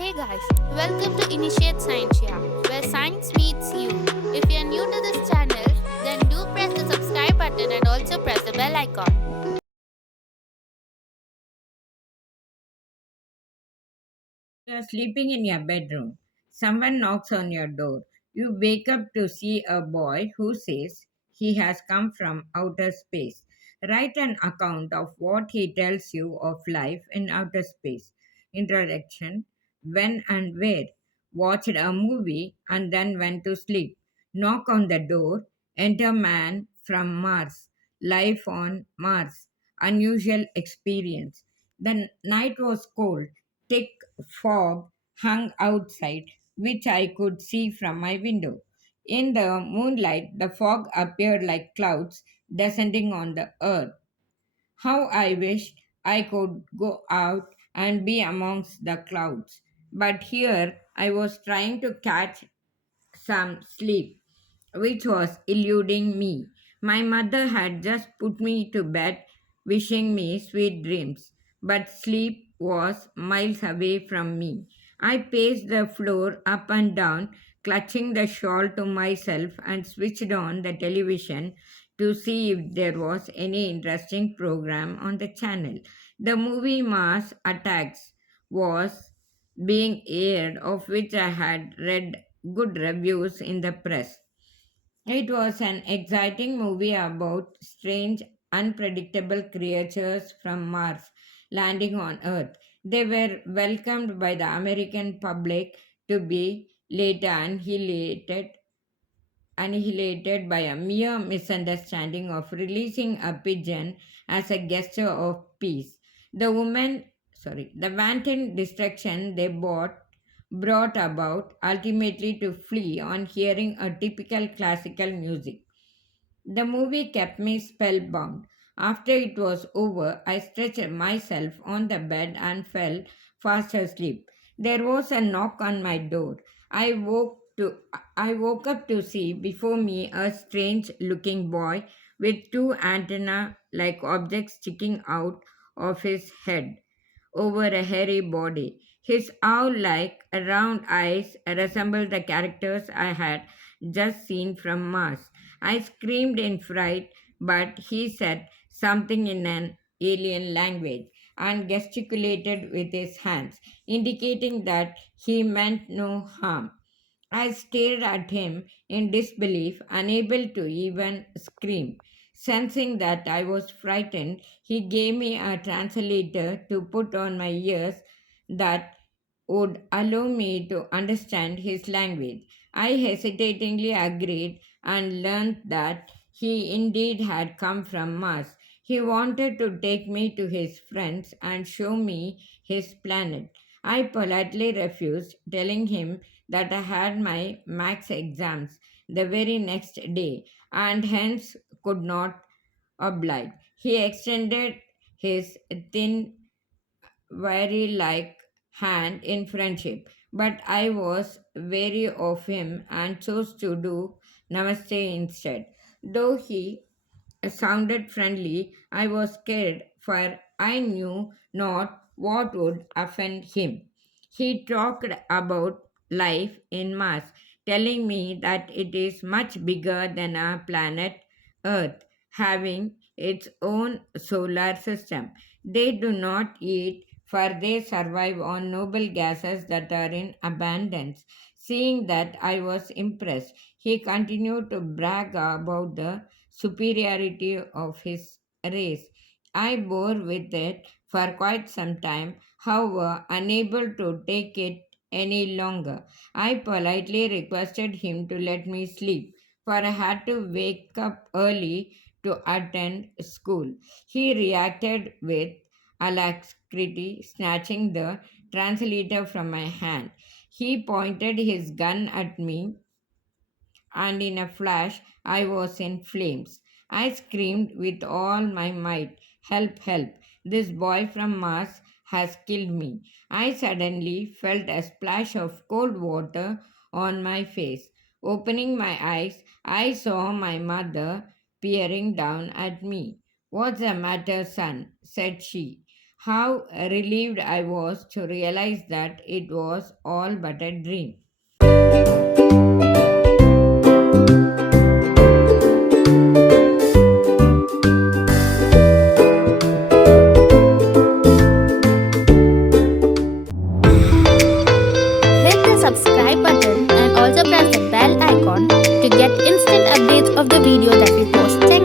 Hey guys, welcome to Initiate Scientia, where science meets you. If you're new to this channel, then do press the subscribe button and also press the bell icon. You're sleeping in your bedroom. Someone knocks on your door. You wake up to see a boy who says he has come from outer space. Write an account of what he tells you of life in outer space. Introduction: when and where. Watched a movie and then went to sleep. Knock on the door. Enter man from Mars. Life on Mars. Unusual experience. The night was cold. Thick fog hung outside, which I could see from my window. In the moonlight, the fog appeared like clouds descending on the earth. How I wished I could go out and be amongst the clouds. But here I was trying to catch some sleep, which was eluding me. My mother had just put me to bed, wishing me sweet dreams, but sleep was miles away from me. I paced the floor up and down, clutching the shawl to myself, and switched on the television to see if there was any interesting program on the channel. The movie Mars Attacks was being aired, of which I had read good reviews in the press. It was an exciting movie about strange, unpredictable creatures from Mars landing on Earth. They were welcomed by the American public to be later annihilated by a mere misunderstanding of releasing a pigeon as a gesture of peace. The wanton destruction they brought about ultimately to flee on hearing a typical classical music. The movie kept me spellbound. After it was over, I stretched myself on the bed and fell fast asleep. There was a knock on my door. I woke up to see before me a strange looking boy with two antenna like objects sticking out of his head over a hairy body. His owl like round eyes resembled the characters I had just seen from Mars. I screamed in fright, but he said something in an alien language and gesticulated with his hands, indicating that he meant no harm. I stared at him in disbelief, unable to even scream. Sensing that I was frightened, he gave me a translator to put on my ears that would allow me to understand his language. I hesitatingly agreed and learned that he indeed had come from Mars. He wanted to take me to his friends and show me his planet. I politely refused, telling him that I had my max exams the very next day and hence could not oblige. He extended his thin, very like hand in friendship, but I was wary of him and chose to do namaste instead. Though he sounded friendly, I was scared, for I knew not what would offend him. He talked about life in Mars, telling me that it is much bigger than our planet Earth, having its own solar system. They do not eat, for they survive on noble gases that are in abundance. Seeing that I was impressed, he continued to brag about the superiority of his race. I bore with it for quite some time, however, unable to take it any longer. I politely requested him to let me sleep, for I had to wake up early to attend school. He reacted with alacrity, snatching the translator from my hand. He pointed his gun at me and in a flash I was in flames. I screamed with all my might, "Help, help! This boy from Mars has killed me." I suddenly felt a splash of cold water on my face. Opening my eyes, I saw my mother peering down at me. "What's the matter, son?" said she. How relieved I was to realize that it was all but a dream. Hit the subscribe button and also press the bell icon to get instant updates of the video that we post. Thank